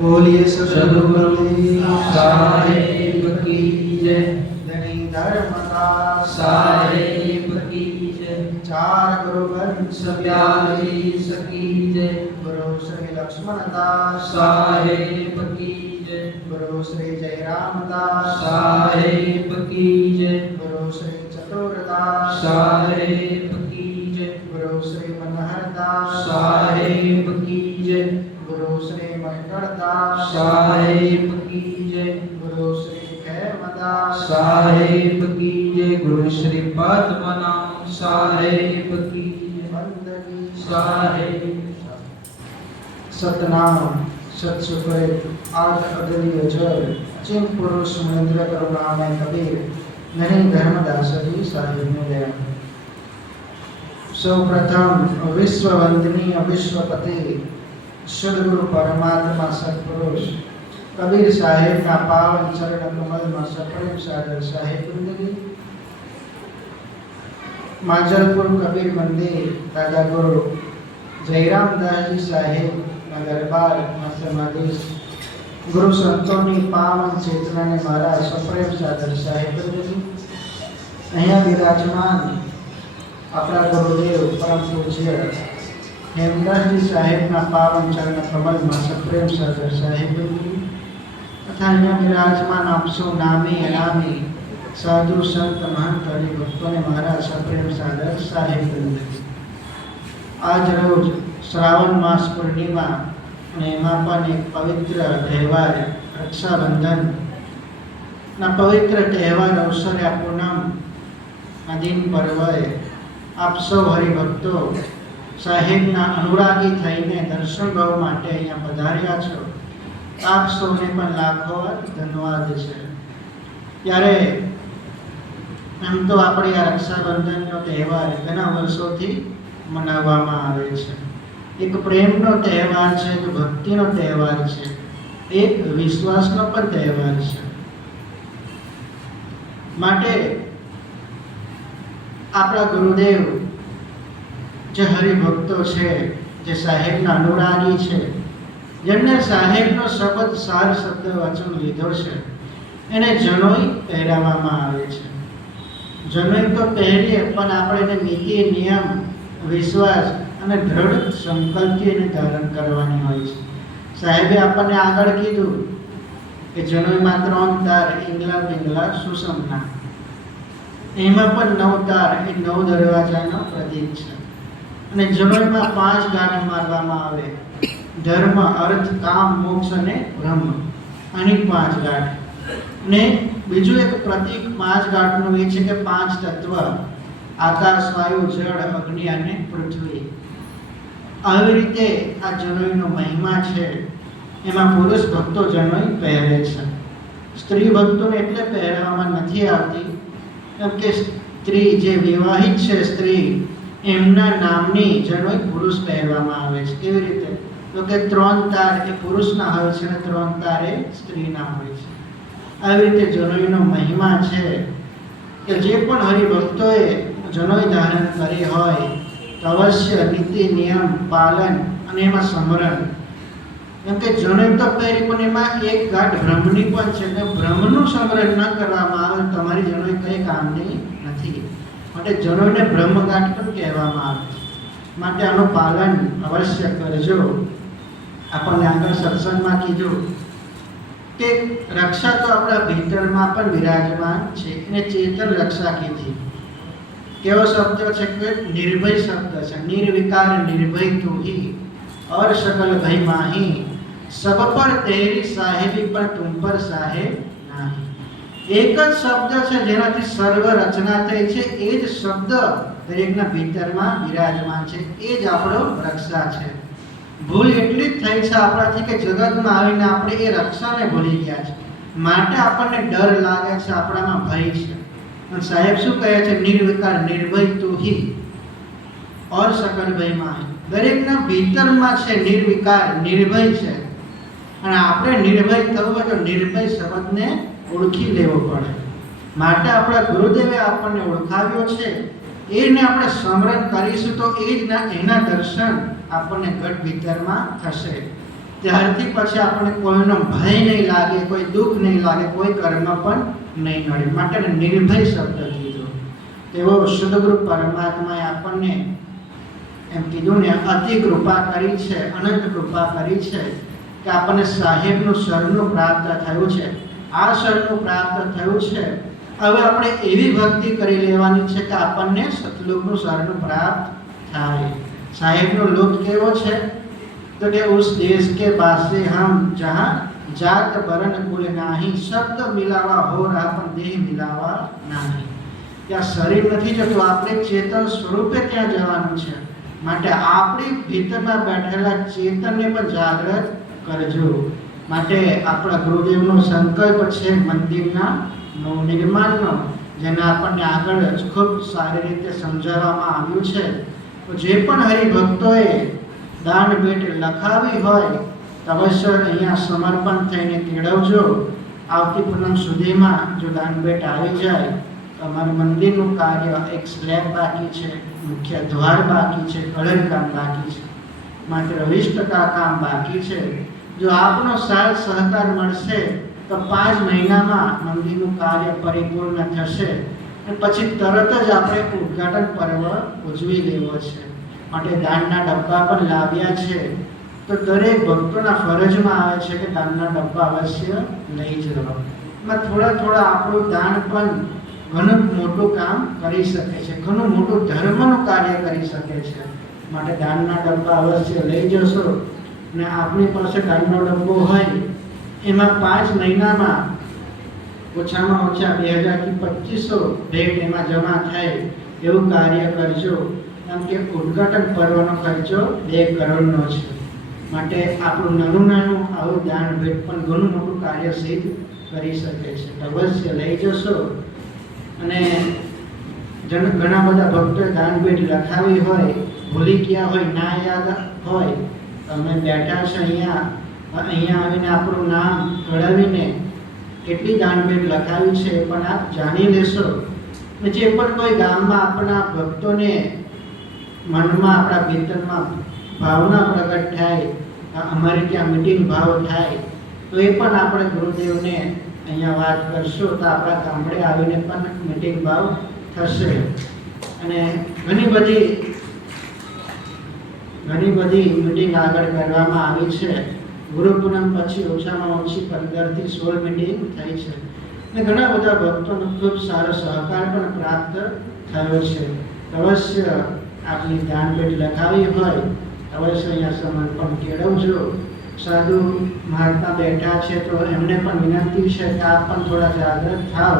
बोलिए सद्गुरु साहेब की जय। धनी धर्मदास साहेब की जय। चार गुरु वंश प्यारी सकी जय। गुरु श्री लक्ष्मणदास साहेब की जय। गुरु श्री जयरामदास साहेब की जय। गुरु श्री चतुरदास साहेब की जय। गुरु श्री मनोहरदास साहेब की जय। गुरु श्री मंगलदास साहेब की जय। गुरु श्री खेमदास साहेब की जय। गुरु श्री पद्मनाभ साहेब की जय। बंदगी साहेब सतनाम सत्सुकृत आद अदलीय जल चिन पुरुष महेंद्र करुणामय कबीर नहीं धर्मदास जी साहिब ने दया। सौप्रथम विश्व वंदनीय विश्वपति सद्गुरु परमात्मा सत्पुरुष कबीर साहेब का पावन चरण कमल में सप्रेम सादर साहेब बंदगी। माजलपुर कबीर मंदिर दादा गुरु जयराम दास जी साहेब ना दरबार में समाधीश गुरु संतों की पावन चेतना ने मारा सप्रेम सादर साहेब बंदगी। अहिया विराजमान अपना गुरुदेव परम पूज्य हेमदास जी साहेब ना पावन चरण कमल में सप्रेम सादर साहेब बंदगी तथा अहिया विराजमान आप सौ नामी अनामी साधु संत महंत हरिभक्तों ने महाराज सप्रेम सादर साहेब बंदगी। आज रोज श्रावण मास पूर्णिमा અને એમાં પણ એક પવિત્ર તહેવાર રક્ષાબંધન ના પવિત્ર તહેવાર અવસરે આ પૂનમ ના દિન પર્વે આપ સૌ હરિભક્તો સાહેબના અનુરાગી થઈને દર્શન ભાવ માટે અહીંયા પધાર્યા છો। આપ સૌને પણ લાખો ધન્યવાદ છે। ત્યારે એમ તો આપણે આ રક્ષાબંધનનો તહેવાર ઘણા વર્ષોથી મનાવવામાં આવે છે। એક પ્રેમનો તહેવાર છે, એક ભક્તિનો તહેવાર છે, એક વિશ્વાસનો પણ તહેવાર છે। માટે આપણા ગુરુદેવ જે હરિભક્તો છે, જે સાહેબના અનુરાગી છે, જેમને સાહેબનો શબ્દ સાર શબ્દ વચન લીધો છે, એને જનોઈ પહેરાવવામાં આવે છે। જનોઈ તો પહેરીએ પણ આપણે એને નીતિ નિયમ વિશ્વાસ અને દૃઢ સંકલ્પથી એને ધારણ કરવાની હોય છે। સાહેબે આપણને આગળ કીધું કે જનોઈમાં 3 તાર ઈંગલા પિંગલા સુષમના, એમાં પણ 9 તાર એ 9 દરવાજાનો પ્રતીક છે। અને જનોઈમાં 5 ગાંઠ મારવામાં આવે, ધર્મ અર્થ કામ મોક્ષ અને બ્રહ્મ, આની 5 ગાંઠ। ને બીજું એક પ્રતીક 5 ગાંઠનું એ છે કે 5 તત્વ આકાશ વાયુ જળ અગ્નિ અને પૃથ્વી। આવી રીતે આ જનોઈનો મહિમા છે। એમાં પુરુષ ભક્તો જનોઈ પહેરે છે, સ્ત્રી ભક્તોને એટલે પહેરવામાં નથી આવતી કેમ કે સ્ત્રી જે વિવાહિત છે સ્ત્રી એમના નામની જનોઈ પુરુષ પહેરવામાં આવે છે। કેવી રીતે? તો કે 3 તાર એ પુરુષના હોય છે અને 3 તાર એ સ્ત્રીના હોય છે। આવી રીતે જનોઈનો મહિમા છે કે જે પણ હરિભક્તોએ જનોઈ ધારણ કરી હોય તો અવશ્ય નીતિ નિયમ પાલન અને એમાં સમરણ। કેમ કે જનોઈ તો પહેરી પણ એમાં એક ગાંઠ બ્રહ્મની પણ છે, તો બ્રહ્મનું સમરણ ન કરવામાં આવે તમારી જનોઈ કઈ કામની નથી। માટે જનોઈને બ્રહ્મગાંઠ પણ કહેવામાં આવે છે। માટે આનું પાલન અવશ્ય કરજો। આપણને આગળ સત્સંગમાં કીધું કે રક્ષા તો આપણા ભીતરમાં પણ વિરાજમાન છે, એને ચેતન રક્ષા કીધી। કેવો શબ્દ છે કે નિર્ભય શબ્દ છે। નિર્વિકાર નિર્ભય તું ही और सकल भय माही, सब पर तेरी साहेबी पर तुम पर साहेब नाही। એક જ શબ્દ છે જેનાથી સર્વ રચના થઈ છે। એ જ શબ્દ દરેકના ભીતરમાં વિરાજમાન છે। એ જ આપણો રક્ષા છે। ભૂલ એટલી જ થઈ છે આપણાથી કે જગતમાં આવીને આપણે એ રક્ષાને ભૂલી ગયા છે। માટે આપણને ડર લાગે છે, આપણામાં ભય છે। અને સાહેબ શું કહે છે? નિર્વિકાર નિર્ભય તું ही और सकल भय माही। દરેકના ભીતરમાં છે નિર્વિકાર નિર્ભય છે। અને આપણે નિર્ભય થવું હોય તો નિર્ભય શબ્દને ઓળખી લેવો પડે। માટે આપણા ગુરુદેવે આપણને ઓળખાવ્યો છે, એને આપણે સ્મરણ કરીશું તો એ જ એના દર્શન આપણને ઘટ ભીતરમાં થશે. ત્યારથી પછી આપણને કોઈનો ભય નહીં લાગે, કોઈ દુઃખ નહીં લાગે, કોઈ કર્મ પણ નહીં નડે. માટે નિર્ભય શબ્દ કીધો. તેવો સદગુરુ પરમાત્માએ આપણને એમ કીધું ને, અતિ કૃપા કરી છે, અનંત કૃપા કરી છે કે આપણને સાહેબનું શરણું પ્રાપ્ત થયું છે. આ શરણું પ્રાપ્ત થયું છે, હવે આપણે એવી ભક્તિ કરી લેવાની છે કે આપણને સતલોકનું શરણું પ્રાપ્ત થાય. સાહેબનો લોક કેવો છે તો કે ઉસ દેશ કે બાસે હમ જહાં જાત બરન કુલ નાહી, શબ્દ મિલાવા હો રહા પણ દેહ મિલાવા નાહી. ત્યાં શરીર નથી જતું, આપણે ચેતન સ્વરૂપે ત્યાં જવાનું છે. માટે આપણી ભીતરમાં બેઠેલા ચેતનને પણ જાગૃત કરજો. માટે આપણા ગુરુદેવનો સંકલ્પ છે મંદિરના નવનિર્માણનો, જેને આપણને આગળ ખૂબ સારી રીતે સમજાવવામાં આવ્યું છે. તો જે પણ હરિભક્તોએ દાન ભેટ લખાવી હોય તો અવશ્ય અહીંયા સમર્પણ થઈને તેડવજો. આવતી પૂનમ સુધીમાં જો દાન ભેટ આવી જાય તો અમારું મંદિરનું કાર્ય, એક સ્લેબ બાકી છે, મુખ્ય દ્વાર બાકી છે, કલર કામ બાકી છે, માત્ર 20% કામ બાકી છે. જો આપનો સાથ સહકાર મળશે તો 5 મહિનામાં મંદિરનું કાર્ય પરિપૂર્ણ થશે અને પછી તરત જ આપણે ઉદ્ઘાટન પર્વ ઉજવી લેવો છે. માટે દાનના ડબ્બા પણ લાવ્યા છે. તો દરેક ભક્તોના ફરજમાં આવે છે કે દાનના ડબ્બા અવશ્ય લઈ જવા. એમાં થોડા આપણું દાન પણ ઘણું મોટું કામ કરી શકે છે, ઘણું મોટું ધર્મનું કાર્ય કરી શકે છે. માટે દાનના ડબ્બા અવશ્ય લઈ જશો. ને આપણી પાસે દાનનો ડબ્બો હોય એમાં 5 મહિનામાં ઓછામાં ઓછા 2000 થી 2500 ભેટ એમાં જમા થાય એવું કાર્ય કરજો. કેમ કે ઉદ્ઘાટન પર્વનો ખર્ચો 2 કરોડનો છે. માટે આપણું નાનું આવું દાન ભેટ પણ ઘણું મોટું કાર્ય સિદ્ધ કરી શકે છે. અવશ્ય લઈ જશો. અને ઘણા બધા ભક્તોએ દાન ભેટ લખાવી હોય, ભૂલી ગયા હોય, ના યાદ હોય, અમે બેઠા છે અહીંયા આવીને આપણું નામ કઢાવીને કેટલી દાન ભેટ લખાવી છે પણ આપ જાણી લેશો. જે પણ કોઈ ગામમાં આપણા ભક્તોને મનમાં, આપણા ભીતરમાં ભાવના પ્રગટ થાય, અમારી ત્યાં મીટિંગ ભાવ થાય તો એ પણ આપણે ગુરુદેવને અહીંયા વાત કરશો તો આપણા ગામડે આવીને પણ મીટિંગ ભાવ થશે. અને ઘણી બધી મીટિંગ આગળ કરવામાં આવી છે. ગુરુ પૂનમ પછી ઓછામાં ઓછી 15 થી 16 મીટિંગ થઈ છે. અને ઘણા બધા ભક્તોનો ખૂબ સારો સહકાર પણ પ્રાપ્ત થયો છે. અવશ્ય આપની દાન ભેટ લખાવી હોય અવશ્ય અહીંયા સમર્પણ કેળવજો. સાધુ મહાત્મા બેઠા છે તો એમને પણ વિનંતી છે કે આપ પણ થોડા જાગૃત થાવ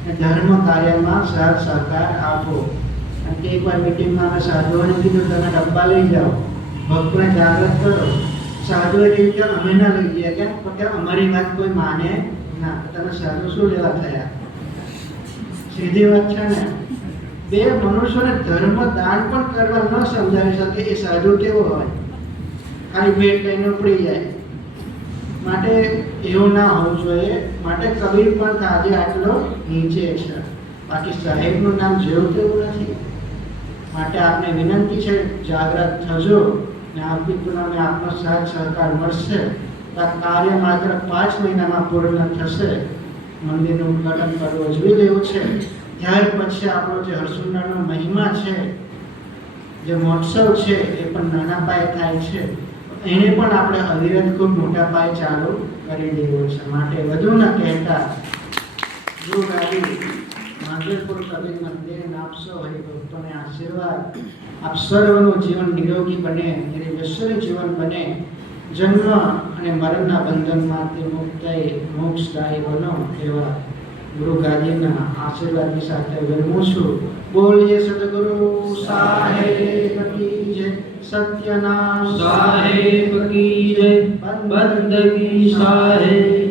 અને ધર્મ કાર્યમાં સાથ સહકાર આપો. અને એકવાર મીટિંગમાં અમે સાધુઓને કીધું તમે ડબ્બા લઈ જાઓ, ભક્તોને જાગૃત કરો. સાધુએ કહ્યું કે અમે ના લઈ જઈએ, કેમ કે અમારી વાત કોઈ માને ના. તમે સાધુ શું લેવા થયા? સીધી વાત છે ને. 2 મનુષ્યોને ધર્મ દાન પણ કરવા ન સમજાવી શકે એ સાધુ કેવો હોય? ખાલી ભેટ લઈને ઉપડી જાય. માટે એવું ના હોવું જોઈએ. માટે કબીર પણ આજે આટલો નીચે છે, બાકી સાહેબનું નામ જેવું તેવું નથી. માટે આપને વિનંતી છે જાગૃત થજો. ને આવતી પૂનમે આપનો સાથ સહકાર મળશે તો આ કાર્ય માત્ર 5 મહિનામાં પૂર્ણ થશે. મંદિરનું ઉદ્ઘાટન કરવું ઉજવી લેવું છે. ત્યાર પછી આપણો જે હરસુંડાનો મહિમા છે, જે મહોત્સવ છે એ પણ નાના પાયે થાય છે. એને પણ આપણે અવિરત ખૂબ મોટા પાયે ચાલુ કરી દેવો છે. માટે વધુ ન કહેતા ગુરુગાદી માંજલપુર કબીર મંદિરને આપશો હરિભક્તોને આશીર્વાદ. આપ સર્વનું જીવન નિરોગી બને, નિર્વિશ્વરી જીવન બને, જન્મ અને મરણના બંધનમાંથી મુક્ત થઈ મોક્ષદાયી બનો એવા ગુરુ ગાદીના આશીર્વાદની સાથે વિરમું છું. બોલીએ સદગુરુ સાહેબ કી જય, સત્યનામ સાહેબ કી જય, બંદગી સાહેબ.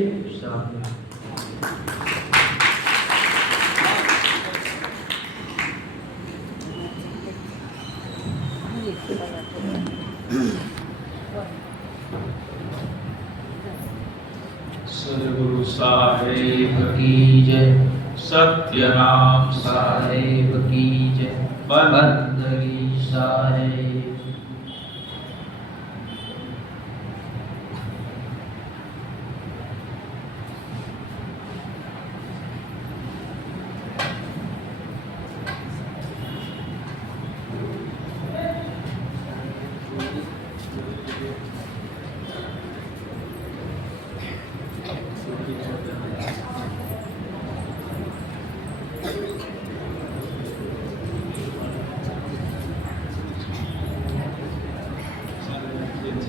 સદગુરુ સાહેબ કી જય, સત્યનામ સાહેબ કી જય, બંદગી સાહેબ.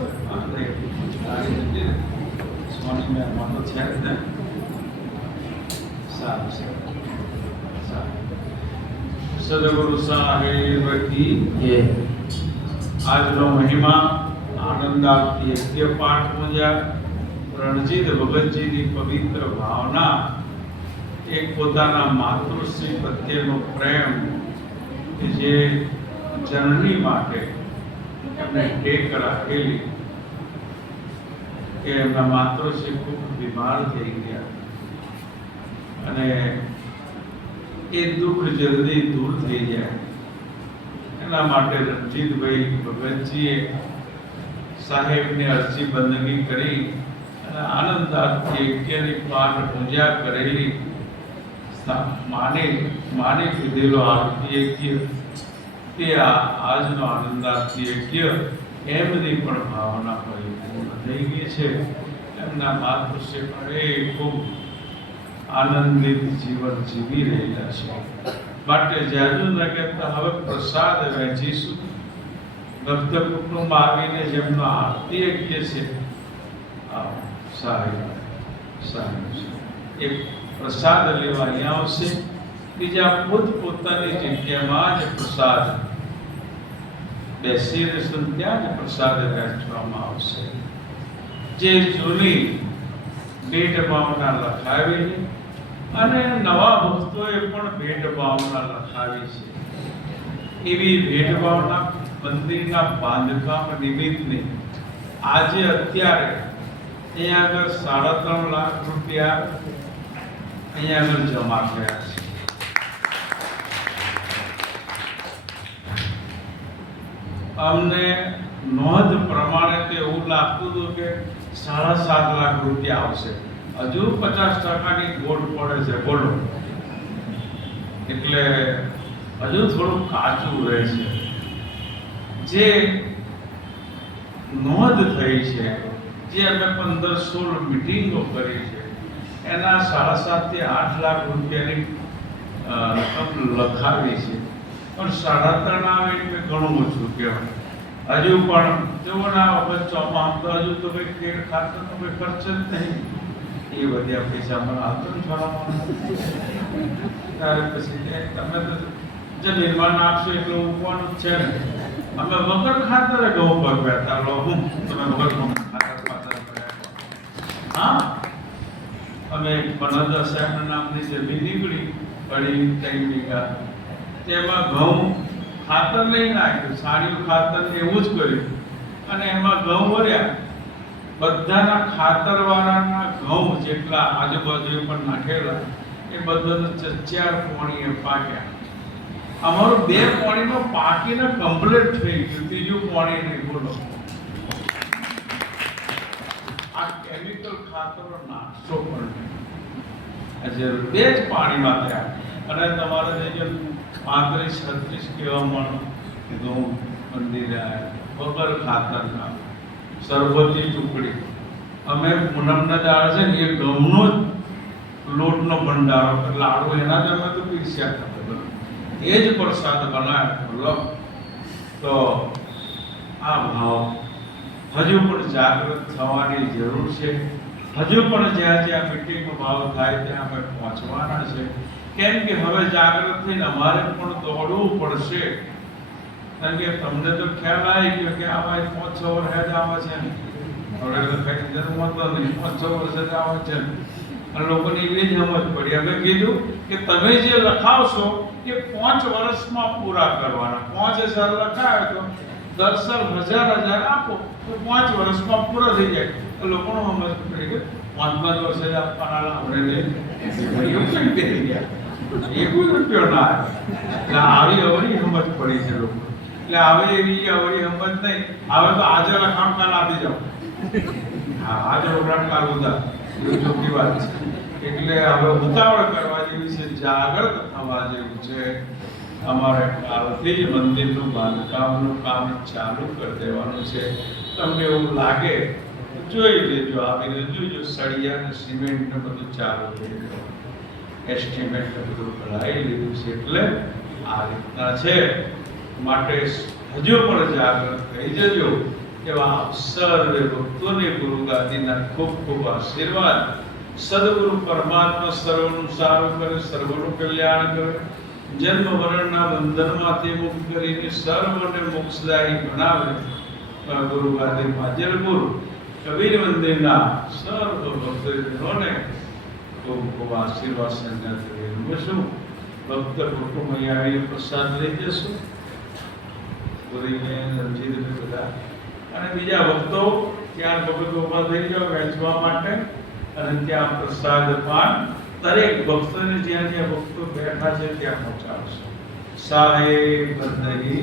હા, સારી રીતે સોની મેં મોટો છે જ ને. સારું છે. સદગુરુ સાહેબ કી જય. આજનો મહિમા આનંદ આપતી યજ્ઞ પાઠ મુજબ રણજીત ભગતજીની પવિત્ર ભાવના, એક પોતાના માતૃશ્રી પ્રત્યેનો પ્રેમ કે જે જનની માટે એમને ટેક રાખેલી કે એમના માતૃશ્રી ખૂબ બીમાર થઈ ગયા અને એ દુઃખ જલ્દી દૂર થઈ જાય એના માટે રણજીતભાઈ ભગતજીએ સાહેબને અરજી બંદગી કરી અને આનંદાર્થી યજ્ઞની પાઠ પૂજા કરેલી માને કીધેલો આરતી યજ્ઞ તે આજનો આનંદાર્થી યજ્ઞ એમની પણ ભાવના પરિપૂર્ણ થઈ ગઈ છે. એમના માતૃશ્રી પણ એ ખૂબ આનંદિત જીવન જીવી રહેલા છે. માટે જાજુ ન કહેતા હવે પ્રસાદ વહેંચીશું. ભક્ત કુટુંબ આવીને જેમનો આરતી યજ્ઞ છે એક પ્રસાદ લેવા અહીંયા આવશે. બીજા પોતપોતાની જગ્યામાં જ પ્રસાદ બેસી રહેશું, ત્યાં જ પ્રસાદ વહેંચવામાં આવશે. જે જૂની ભેટ ભાવના લખાવી અને નવા ભક્તોએ પણ ભેટ ભાવના લખાવી છે. એવી ભેટ ભાવના મંદિરના બાંધકામ નિમિત્તની આજે અત્યારે અહીંયા આગળ 3.5 લાખ રૂપિયા અહીંયા આગળ જમા થયા છે. અમને નોંધ પ્રમાણે તો એવું લાગતું હતું કે 7.5 લાખ રૂપિયા આવશે. હજુ 50%ની ગોળ પડે છે. બોલો, એટલે હજુ થોડું કાચું રહે છે. જે નોંધ થઈ છે, જે અમે 15-16 મિટિંગો કરી છે, એના 7.5 થી 8 લાખ રૂપિયાની રકમ લખાવી છે. પણ 3.5 આવે એટલે ઘણું ઓછું કહેવાય. હજુ પણ જુઓ ને આ વખત ચોમાસું તો હજુ તો કંઈ ખેડ ખાતરનો કોઈ ખર્ચ જ નહીં. એ બધા પૈસા મને આવતો જ ત્યારે પછી તમે તો જે નિર્માણ આપશો એટલું મૂકવાનું જ છે ને. અમે વગર ખાતરે ઘઉં પકવ્યા હતા. લો હું તમે વગર ખાતર હા, અમે બનંદર સાહેબના નામની જમીન નીકળી પડી 3 વીઘા. તેમાં ઘઉં ખાતર નહીં નાખ્યું, સાડિયું ખાતર એવું જ કર્યું અને એમાં ઘઉં ભર્યા. બધાના ખાતરવાળાના ઘઉં જેટલા આજુબાજુ પણ નાખેલા એ બધાને 4 પોણીએ પાક્યા. અમારું 2 પોણીમાં પાકીને કમ્પ્લીટ થઈ ગયું, ત્રીજું પોણી નહીં. બોલો, આ કેમિકલ ખાતરો નાખશો પણ નહીં. 2 જ પાણીમાં થયા. અને તમારે જે 35-36 કહેવા મળે ઘઉં મંદિરે આવ્યા વગર ખાતરના સરબતી ટુકડી. અમે પૂનમના દાળ છે ને એ ઘઉંનો જ લોટનો ભંડારો, લાડુ એના જ અમે તો પીરસ્યા હતા. એ જ પ્રસાદ બનાવ્યો. તો આ ભાવ હજુ પણ જાગૃત થવાની જરૂર છે. હજુ પણ જ્યાં જ્યાં મીટિંગનો ભાવ થાય ત્યાં અમે પહોંચવાના છે. કેમ કે હવે જાગૃત થઈને અમારે પણ દોડવું પડશે. કારણ કે તમને તો ખ્યાલ આવી ગયો કે આવા 5-6 વર્ષ જ આવે છે ને. હવે તો કઈ જરૂર હતો નહીં, 5-6 વર્ષ જ આવે છે. અને લોકોની એવી જ સમજ પડી. અમે કીધું કે તમે જે લખાવશો એ 5 વર્ષમાં પૂરા કરવાના. 5,000 લખાવે તો 10 સાલ 1,000 આપો તો 5 વર્ષમાં પૂરા થઈ જાય. તો લોકોનો સમજ પડી કે 5 વર્ષે જ આપવાના આપણે એવું કેમ કરી ગયા? 1 રૂપિયો ના આવે. એટલે આવી અવળી સમજ પડી છે લોકો. એટલે આવે એવી અવળી સમજ નહીં. હવે તો આજે લખાણ કાલ આપી જાઓ. હા, આજે લખાણ કાલ ઉધા, એ ચોખ્ખી વાત છે. એટલે હવે ઉતાવળ કરવા જેવી છે, જાગૃત થવા જેવું છે. અમારે કાલથી જ મંદિરનું બાંધકામનું કામ ચાલુ કરી દેવાનું છે. તમને એવું લાગે જોઈ લેજો, આવીને જોજો. સળિયા અને સિમેન્ટ ને બધું ચાલુ થઈ ગયું. એસ્ટિમેટ બધું કરાવી લીધું છે. એટલે આ રીતના છે. માટે હજુ પણ જાગૃત થઈ જજો. એવા આપ સર્વે ભક્તોને ગુરુ ગાદીના ખૂબ ખૂબ આશીર્વાદ. સદગુરુ પરમાત્મા સર્વનું સારું કરે, સર્વનું કલ્યાણ કરે, જન્મ મરણના બંધનમાંથી મુક્ત કરીને સર્વને મોક્ષદાયી બનાવે. ગુરુ ગાદી હાજર ગુરુ કબીર મંદિરના સર્વ ભક્તજનોને ખૂબ ખૂબ આશીર્વાદ સંગાથ વિનમું. ભક્ત કુટુંબ અહીં આવીને પ્રસાદ લઈ જશું. પૂરીને રણજીતને બધા અને બીજા ભક્તો ત્યાં ભગત ઉભા થઈ જાઓ વહેંચવા માટે, અને ત્યાં પ્રસાદ પાન દરેક ભક્તોને જ્યાં જ્યાં ભક્તો બેઠા છે ત્યાં પહોંચાડશો. સાહેબ બંદગી.